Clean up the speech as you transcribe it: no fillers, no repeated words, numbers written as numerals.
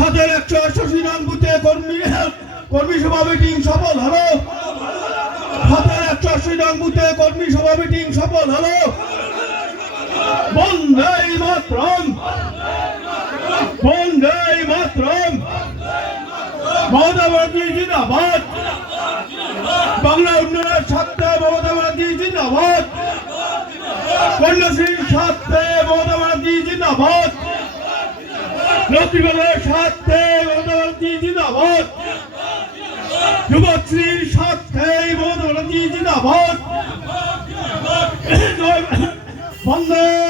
188 নং বুথে কর্মী সভা মিটিং সফল হলো। 188 নং বুথে কর্মী সভা মিটিং সফল হলো। বন্দে মাতরম, বন্দে মাতরম, মমতা ব্যানার্জি জিন্দাবাদ, বাংলা উন্নয়নের স্বার্থে মমতা ব্যানার্জি জিন্দাবাদ, কন্যাশ্রীর স্বার্থে মমতা ব্যানার্জি জিন্দাবাদ, লক্ষ্মীবেলের স্বার্থে মমতা ব্যানার্জি জিন্দাবাদ, যুবশ্রীর স্বার্থে মমতা ব্যানার্জি জিন্দাবাদ। বন্দে